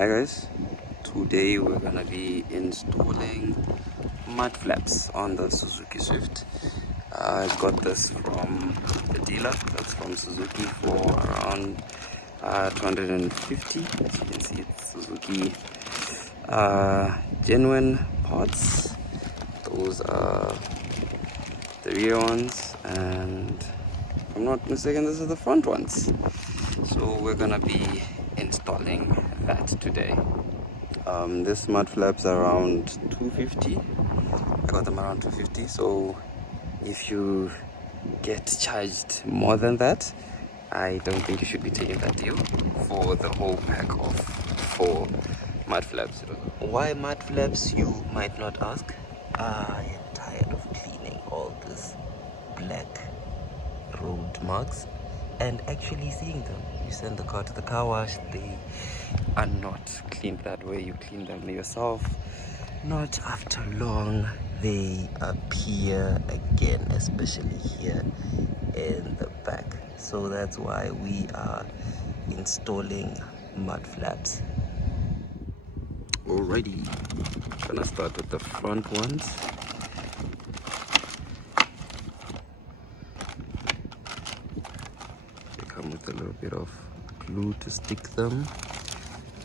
Hi guys, today we're gonna be installing mud flaps on the Suzuki Swift. I got this from the dealer, that's from Suzuki, for around 250. As you can see, it's Suzuki genuine parts. Those are the rear ones, and if I'm not mistaken, these are the front ones. So we're gonna be installing that today. This mud flaps are around 250. I got them around 250. So if you get charged more than that, I don't think you should be taking that deal for the whole pack of 4 mud flaps. Why mud flaps, you might not ask? I am tired of cleaning all this black road marks and actually seeing them. You send the car to the car wash, they are not cleaned that way. You clean them yourself. Not after long, they appear again, especially here in the back. So that's why we are installing mud flaps. Alrighty, gonna start with the front ones. They come with a little bit of glue to stick them,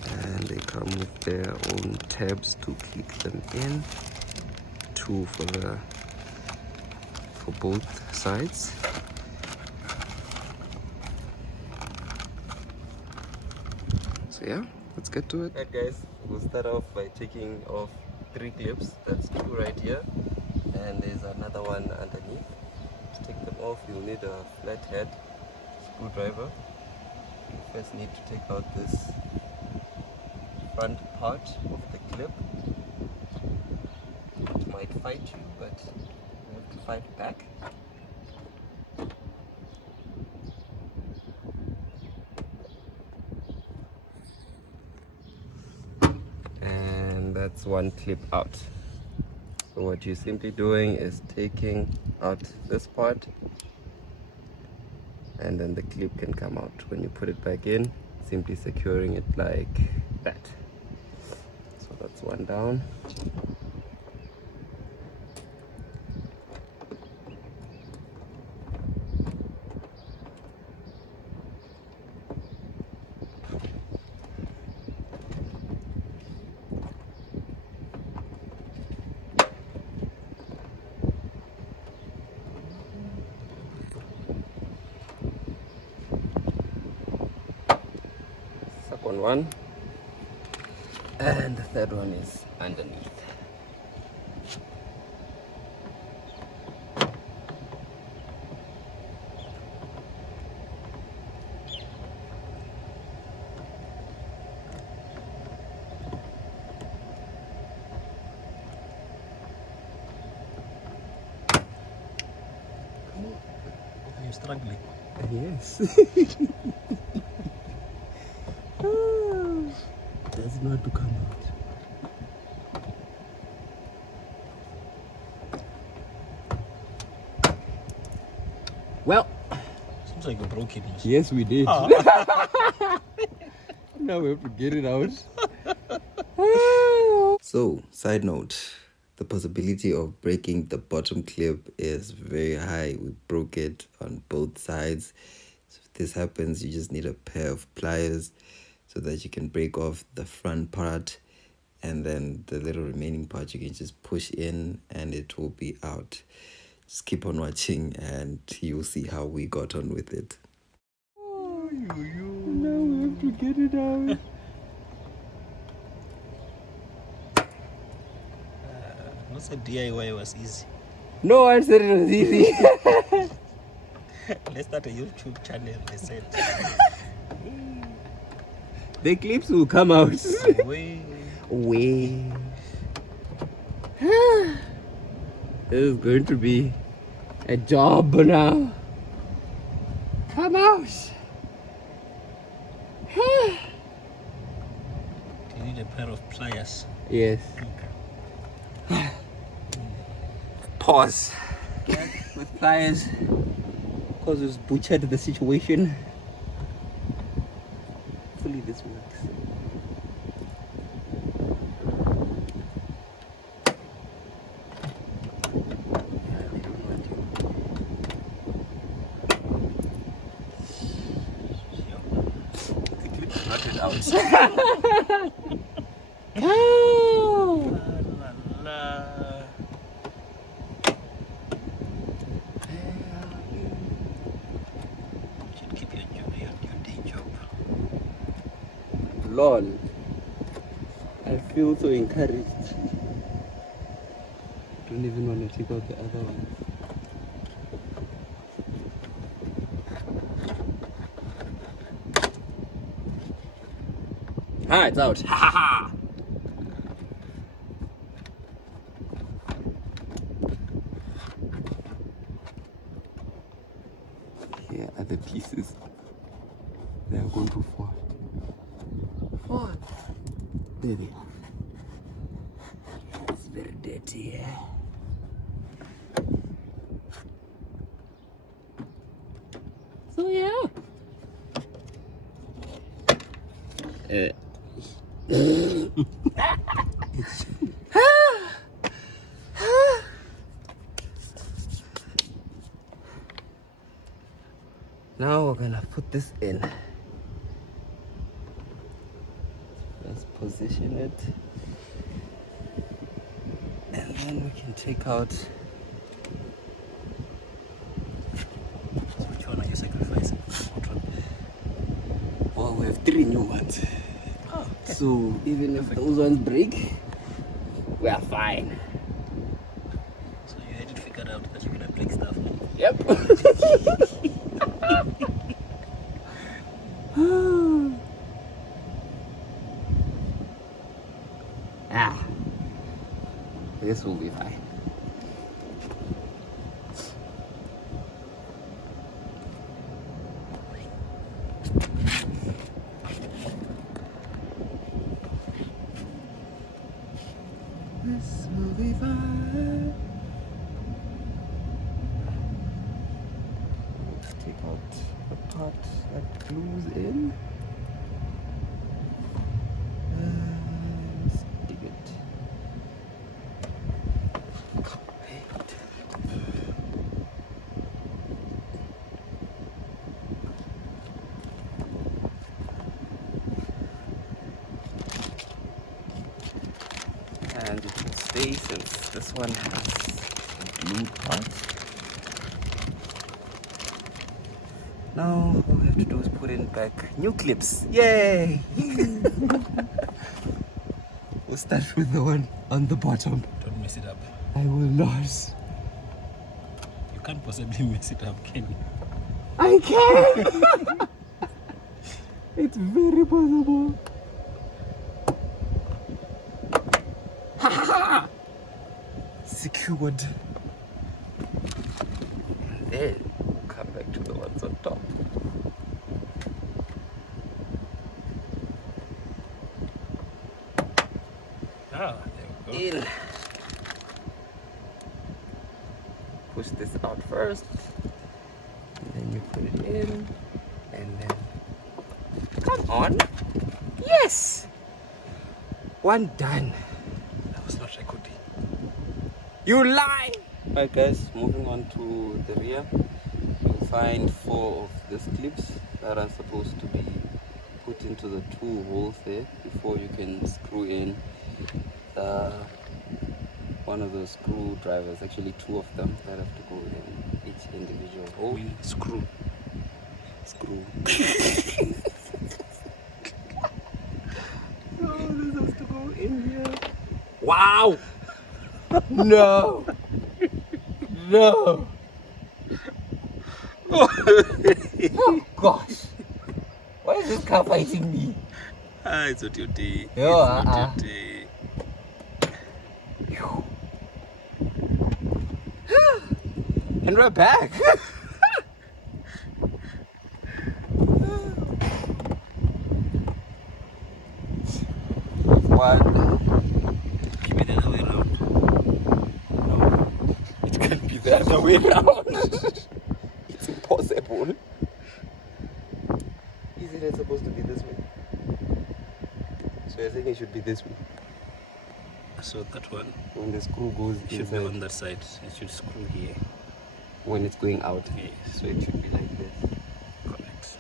and they come with their own tabs to click them in. 2 for both sides. So yeah, let's get to it. Alright guys, we'll start off by taking off 3 clips. That's 2 right here, and there's another one underneath. To take them off, you'll need a flathead screwdriver. You first need to take out this front part of the clip. It might fight you, but you have to fight back. And that's one clip out. So what you're simply doing is taking out this part, and then the clip can come out. When you put it back in, simply securing it like that. So that's one down. Second one, and the third one is underneath. Are you struggling? Yes. Does not to come out. Well, Seems like you broke it. yes, we did. Oh. Now we have to get it out. So, side note, the possibility of breaking the bottom clip is very high. We broke it on both sides. So if this happens, you just need a pair of pliers so that you can break off the front part, and then the little remaining part you can just push in and it will be out. Just keep on watching and you'll see how we got on with it. Oh, Now we have to get it out. Not say DIY was easy. No one said it was easy. Let's start a YouTube channel, they said. The clips will come out. Way. This is going to be a job now. Come out. You need a pair of pliers. Yes. Pause. With pliers, because we've butchered the situation. Hopefully this works. not without. Oh. La, la. Should keep your day job. Lol. I feel so encouraged. Don't even want to take out the other one. Ah, it's out. Ha ha ha! Here are the pieces. They are going to fall. Fall. There they are. It's very dirty here. So yeah. Now we're gonna put this in. Let's position it. And then we can take out. So which one are you sacrificing? What one? Well, we have 3 new ones. Oh, okay. So even if those ones break, we are fine. So you had it figured out that you're gonna break stuff. Yep. Ah, this will be fine. This will be fine. Let's take out the part that glues in. And stick it. And it will stay since this one has glue parts. Now all we have to do is put in back new clips. Yay! We'll start with the one on the bottom. Don't mess it up. I will not. You can't possibly mess it up, can you? I can! It's very possible. Secured. And then we'll come back to the ones on top. Ah, there we go. In. Push this out first. And then you put it in. And then. Come on. Yes! One done. That was not recording. You lie! Alright guys, moving on to the rear. You'll find 4 of these clips that are supposed to be put into the 2 holes there before you can screw in one of those screwdrivers, actually 2 of them that have to go in each individual hole. Screw. Screw. Oh, this has to go in here. Wow! No! No! Oh gosh! Why is this car fighting me? Ah, it's not your day. Yo, It's not your day. And we're back! One. Should be the other way around. No, it can't be the other way around. It's impossible. Isn't it supposed to be this way? So I think it should be this way. So that one When the screw goes should be inside, on that side. It should screw here. when it's going out. Yes. So it should be like this. Correct.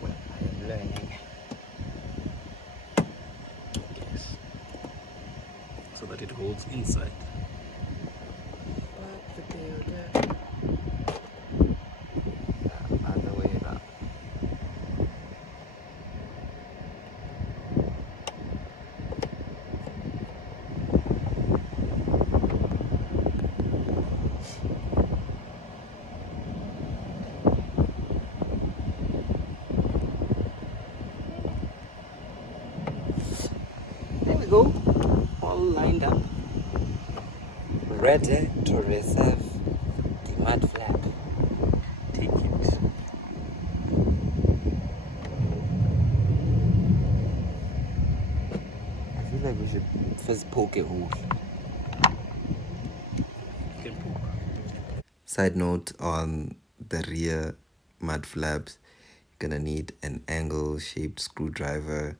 Well, I am learning. but it holds inside. Other way around. There we go, all lined up, ready to receive the mud flap. Take it. I feel like we should first poke a hole. You can poke. Side note on the rear mud flaps, you're gonna need an angle shaped screwdriver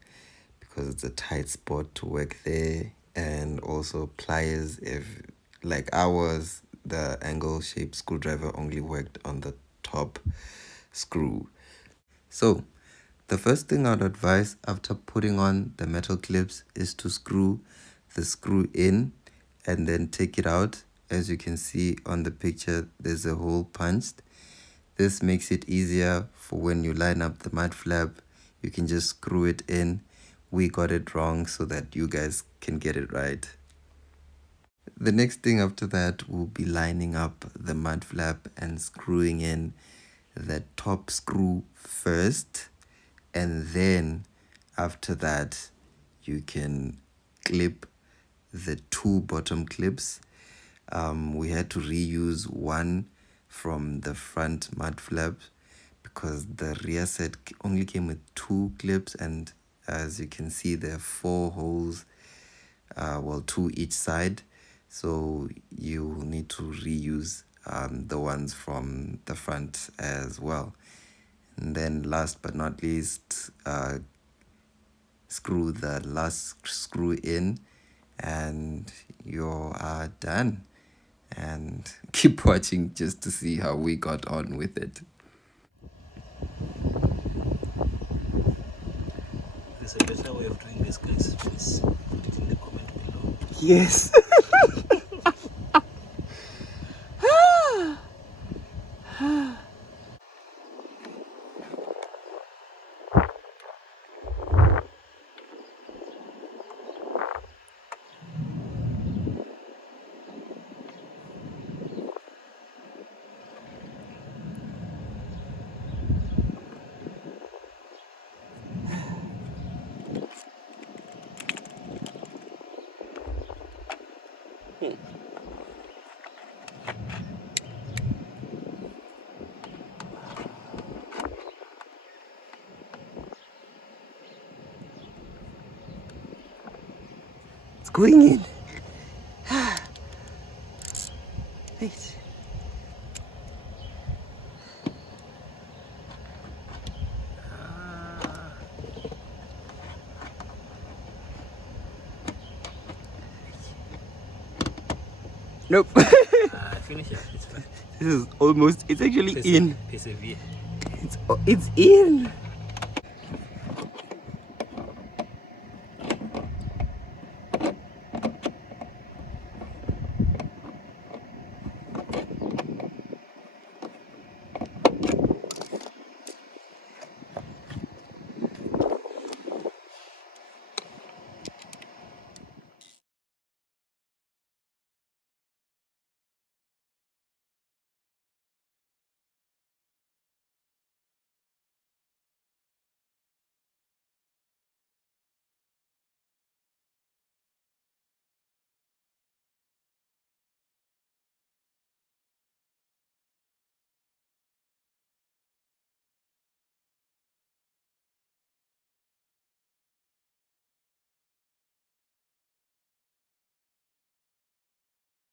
because it's a tight spot to work there, and also pliers. If like ours, the angle shaped screwdriver only worked on the top screw. So the first thing I'd advise after putting on the metal clips is to screw the screw in and then take it out. As you can see on the picture, there's a hole punched. This makes it easier for when you line up the mud flap. You can just screw it in. We got it wrong so that you guys can get it right. The next thing after that will be lining up the mud flap and screwing in the top screw first, and then after that you can clip the two bottom clips. We had to reuse one from the front mud flap because the rear set only came with two clips, and as you can see there are 4 holes, well, 2 each side, so you need to reuse the ones from the front as well. And then last but not least, screw the last screw in and you are done. And keep watching just to see how we got on with it. There's a better way of doing this, guys. Please put it in the comment below. Yes. It's going in. Wait. Nope. Finish it. It's fine. This is almost, it's actually in. Persevere. It's in.